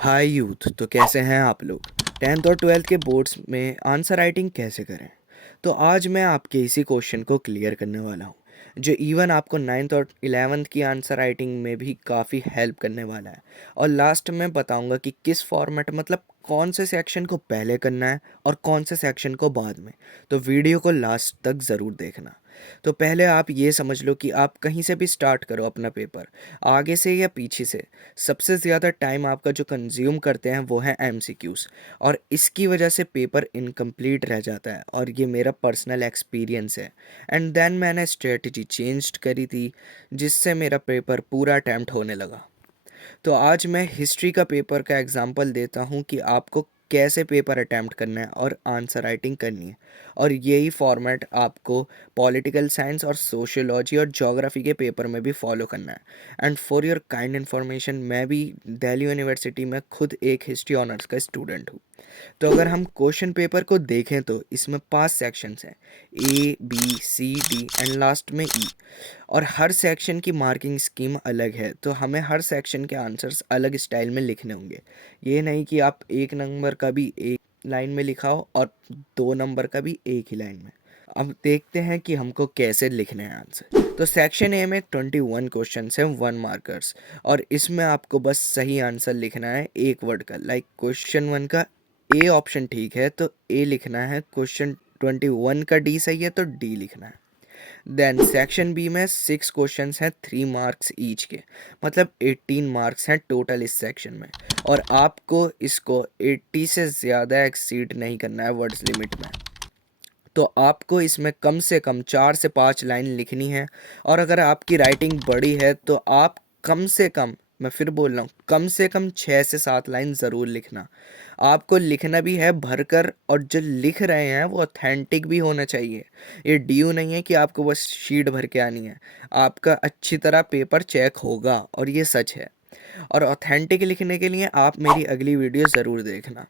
हाय youth, तो कैसे हैं आप लोग। 10th और 12th के बोर्ड्स में आंसर राइटिंग कैसे करें। तो आज मैं आपके इसी क्वेश्चन को क्लियर करने वाला हूँ, जो इवन आपको 9th और 11th की आंसर राइटिंग में भी काफ़ी हेल्प करने वाला है। और लास्ट में बताऊँगा कि किस फॉर्मेट, मतलब कौन से सेक्शन को पहले करना है और कौन से सेक्शन को बाद में। तो वीडियो को लास्ट तक ज़रूर देखना। तो पहले आप ये समझ लो कि आप कहीं से भी स्टार्ट करो अपना पेपर, आगे से या पीछे से। सबसे ज़्यादा टाइम आपका जो कंज्यूम करते हैं वो है एमसीक्यूज़, और इसकी वजह से पेपर इनकम्प्लीट रह जाता है, और ये मेरा पर्सनल एक्सपीरियंस है। एंड देन मैंने स्ट्रेटजी चेंज करी थी, जिससे मेरा पेपर पूरा अटैम्प्ट होने लगा। तो आज मैं हिस्ट्री का पेपर का एग्जांपल देता हूँ कि आपको कैसे पेपर अटैम्प्ट करना है और आंसर राइटिंग करनी है। और यही फॉर्मेट आपको पॉलिटिकल साइंस और सोशियोलॉजी और ज्योग्राफी के पेपर में भी फॉलो करना है। And for your kind information, मैं भी दिल्ली यूनिवर्सिटी में खुद एक हिस्ट्री ऑनर्स का स्टूडेंट हूँ। तो अगर हम क्वेश्चन पेपर को देखें तो इसमें 5 सेक्शंस हैं, A B C D and last में ई। और हर सेक्शन की मार्किंग स्कीम अलग है, तो हमें हर सेक्शन के आंसर्स अलग स्टाइल में लिखने होंगे। ये नहीं कि आप 1 नंबर का भी एक लाइन में लिखाओ और 2 नंबर का भी एक ही लाइन में। अब देखते हैं कि हमको कैसे लिखने हैं आंसर। तो सेक्शन ए में 21 क्वेश्चन हैं, 1 मार्कर्स। और इसमें आपको बस सही आंसर लिखना है एक वर्ड का। लाइक क्वेश्चन 1 का ए ऑप्शन ठीक है तो ए लिखना है, क्वेश्चन 21 का डी सही है तो डी लिखना है। देन सेक्शन बी में 6 क्वेश्चंस हैं, 3 मार्क्स ईच के, मतलब 18 मार्क्स हैं टोटल इस सेक्शन में। और आपको इसको 80 से ज़्यादा एक्सीड नहीं करना है वर्ड्स लिमिट में। तो आपको इसमें कम से कम 4 से 5 लाइन लिखनी है। और अगर आपकी राइटिंग बड़ी है तो आप कम से कम, मैं फिर बोल रहा हूँ, कम से कम 6 से 7 लाइन ज़रूर लिखना। आपको लिखना भी है भरकर, और जो लिख रहे हैं वो ऑथेंटिक भी होना चाहिए। ये ड्यू नहीं है कि आपको बस शीट भर के आनी है। आपका अच्छी तरह पेपर चेक होगा, और ये सच है। और ऑथेंटिक लिखने के लिए आप मेरी अगली वीडियो ज़रूर देखना।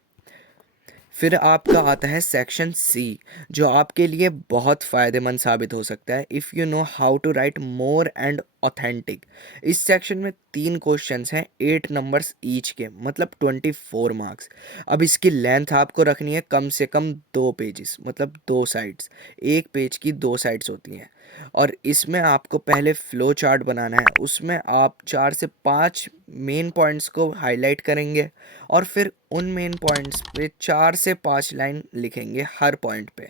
फिर आपका आता है सेक्शन सी, जो आपके लिए बहुत फ़ायदेमंद साबित हो सकता है if you know how to write more and authentic. इस सेक्शन में 3 क्वेश्चंस हैं, 8 नंबर्स ईच के, मतलब 24 मार्क्स। अब इसकी लेंथ आपको रखनी है कम से कम 2 पेजेस, मतलब 2 साइड्स। एक पेज की 2 साइड्स होती हैं। और इसमें आपको पहले फ्लो चार्ट बनाना है, उसमें आप 4 से 5 मेन पॉइंट्स को हाईलाइट करेंगे, और फिर उन मेन पॉइंट्स पे 4 से 5 लाइन लिखेंगे हर पॉइंट पे।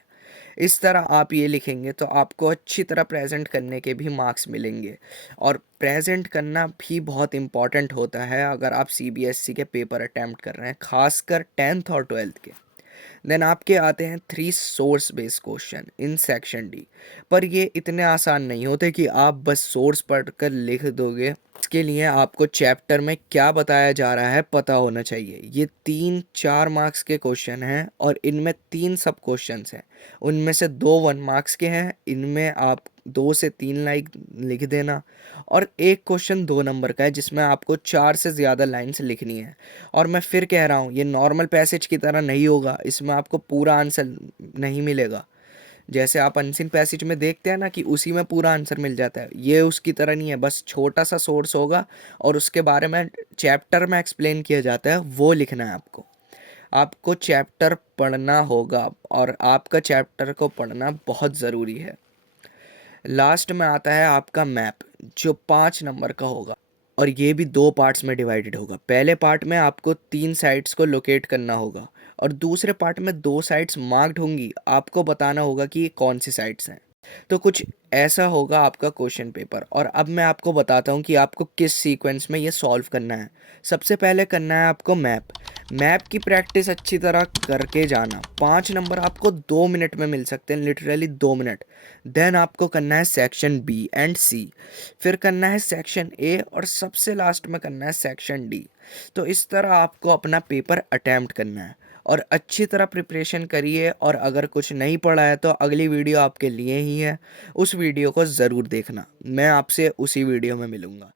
इस तरह आप ये लिखेंगे तो आपको अच्छी तरह प्रेजेंट करने के भी मार्क्स मिलेंगे। और प्रेजेंट करना भी बहुत इम्पॉर्टेंट होता है अगर आप सीबीएसई के पेपर अटैम्प्ट कर रहे हैं, खासकर 10th और 12th के। देन आपके आते हैं 3 source based question in section D. पर ये इतने आसान नहीं होते कि आप बस सोर्स पढ़कर लिख दोगे। इसके लिए आपको चैप्टर में क्या बताया जा रहा है पता होना चाहिए। ये 3-4 मार्क्स के क्वेश्चन हैं, और इनमें 3 सब क्वेश्चंस हैं। उनमें से 2 1 मार्क्स के हैं, इनमें आप 2 से 3 लाइन लिख देना। और एक क्वेश्चन 2 नंबर का है, जिसमें आपको 4 से ज़्यादा लाइन्स लिखनी है। और मैं फिर कह रहा हूँ, ये नॉर्मल पैसेज की तरह नहीं होगा, इसमें आपको पूरा आंसर नहीं मिलेगा। जैसे आप अनसीन पैसेज में देखते हैं ना कि उसी में पूरा आंसर मिल जाता है, ये उसकी तरह नहीं है। बस छोटा सा सोर्स होगा और उसके बारे में चैप्टर में एक्सप्लेन किया जाता है, वो लिखना है आपको। आपको चैप्टर पढ़ना होगा, और आपका चैप्टर को पढ़ना बहुत ज़रूरी है। लास्ट में आता है आपका मैप, जो 5 नंबर का होगा, और ये भी 2 पार्ट्स में डिवाइडेड होगा। पहले पार्ट में आपको 3 साइट्स को लोकेट करना होगा, और दूसरे पार्ट में 2 साइट्स मार्क्ड होंगी, आपको बताना होगा कि ये कौन सी साइट्स हैं। तो कुछ ऐसा होगा आपका क्वेश्चन पेपर। और अब मैं आपको बताता हूँ कि आपको किस सीक्वेंस में ये सॉल्व करना है। सबसे पहले करना है आपको मैप। मैप की प्रैक्टिस अच्छी तरह करके जाना। 5 नंबर आपको 2 मिनट में मिल सकते हैं, लिटरली 2 मिनट। देन आपको करना है सेक्शन बी एंड सी, फिर करना है सेक्शन ए, और सबसे लास्ट में करना है सेक्शन डी। तो इस तरह आपको अपना पेपर अटैम्प्ट करना है। और अच्छी तरह प्रिपरेशन करिए, और अगर कुछ नहीं पढ़ा है तो अगली वीडियो आपके लिए ही है, उस वीडियो को ज़रूर देखना। मैं आपसे उसी वीडियो में मिलूँगा।